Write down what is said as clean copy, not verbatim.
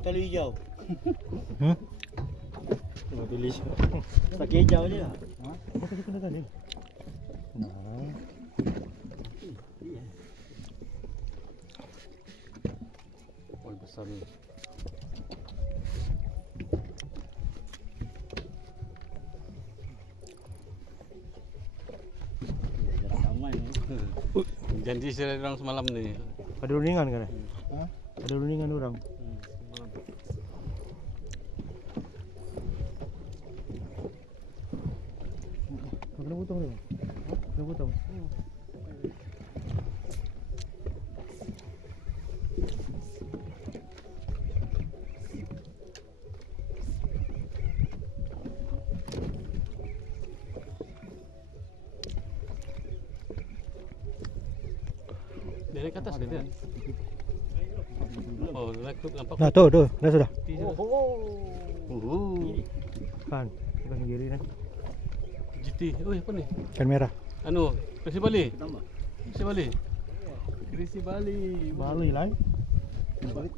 tali hijau. Tengok tulis. Pakai hijau je. Apa kita kena tadi? Nah. Oh, besar ni. Janji saya orang semalam ni. Ada runingan kan? Ada runingan orang. Kena potong dia. Kena potong. Dia naik ke atas ke dia? Oh, nampak. Nah, tu, dah sudah. Kan, bukan kiri kan. GT. Oh, apa ni? Kan merah. Anu, Krisi Bali. Krisi Bali. Krisi Bali. Bali lah. Balik.